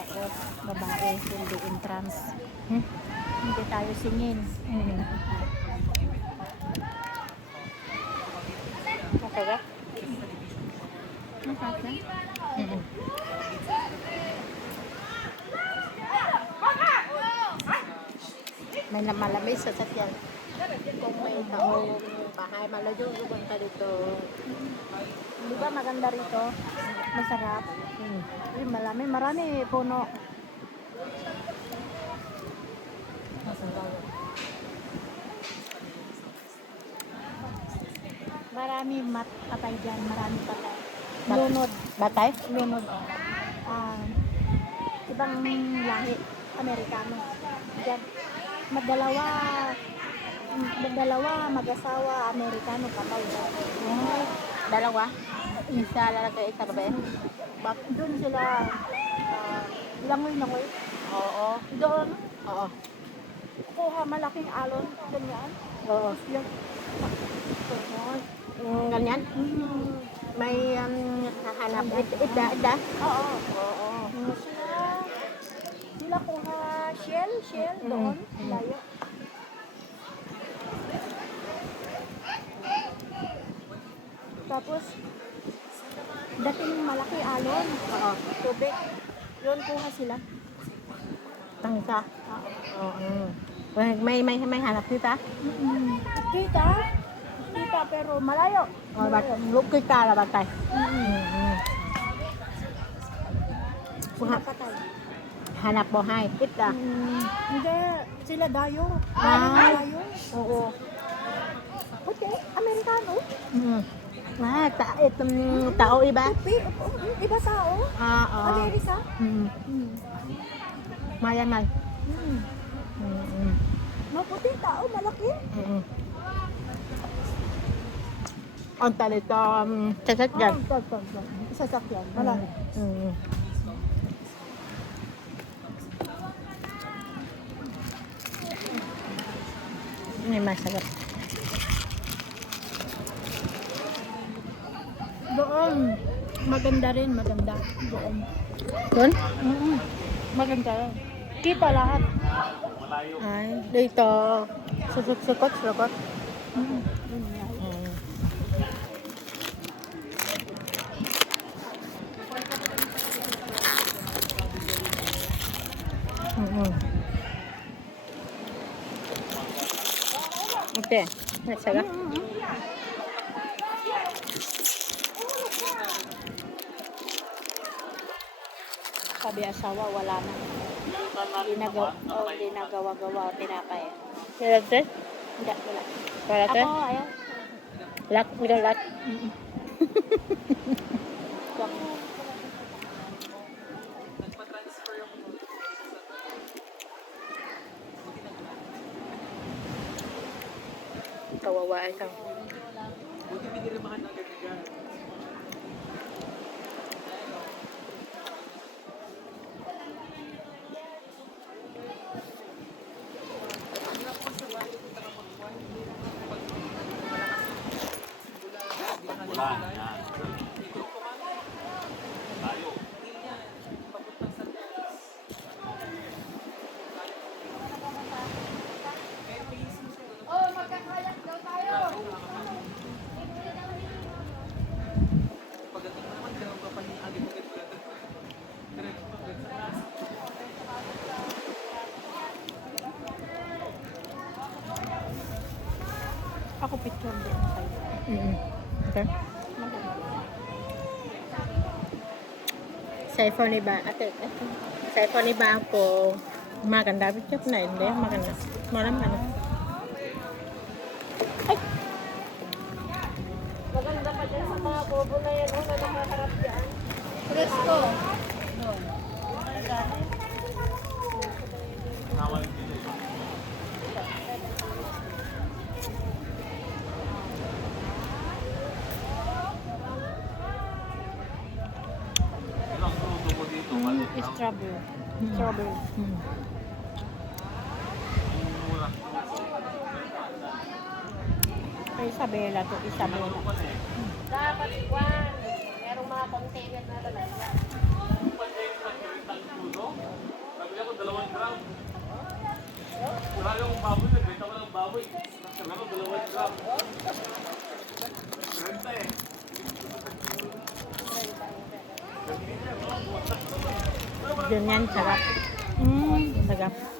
Tapos, babae, hindi entrance. Hindi tayo singin. Okay ba? Okay. May malamig sa sakyan. Kung may taong bahay, malayo pupunta dito. Di ba maganda rito? Masarap. Marami puno. Marami patay dyan. Marami patay. Lunod. Batay? Lunod. Ibang lahi. Amerikano. Dyan. Magdalawa, mag-asawa, Amerikano, patay dyan. Dalawa? Isa lalaki, isa babae? Doon sila, langoy-langoy. Oo. Doon, Oo. kuha malaking alon. Ganyan. Oo. Yan. Ganyan? May nahanap. Ida? Oo. Oo. Sila kuha shell doon. Layo. Tapos, dating malaki alon. Oo. Tubig. Yun kuha sila. Tangsa? Oo. May hanap kita? Kita pero malayo. Lukit ka la batay. Sila patay. Hanap mo hay. Kita. Hindi, sila dayo. Dayo. Oo. Okay, Amerikano. Itong tao iba? Iba tao. Oo. Amerika. Mayaman. Maputi tao, malaki. Ang talito, sasakyan. Sasakyan, malaki. May masarap. Doon, maganda rin, maganda. Doon. Doon? Maganda rin. Kita lahat. Ay, dito, sukot. Okay, masarap. Sabi asawa, wala na. Hindi nagawa-gawa o tinapay. Nilagay? Hindi, wala. Para ka? Ako, ayaw. Lak, ikaw lak. Kawawa ito. Ako picture din kayo. Okay. Sa iPhone iba, sa iPhone iba ako, maganda. Picture na hindi, maganda. Malam ano. Maganda pa dyan sa mga bobo na yan, na nakaharap dyan. Presko. Doon. Strawberry. Isabela to, Isabela. Dapat 1. Merong mga container na talaga. Ganyan, sarap. Sarap.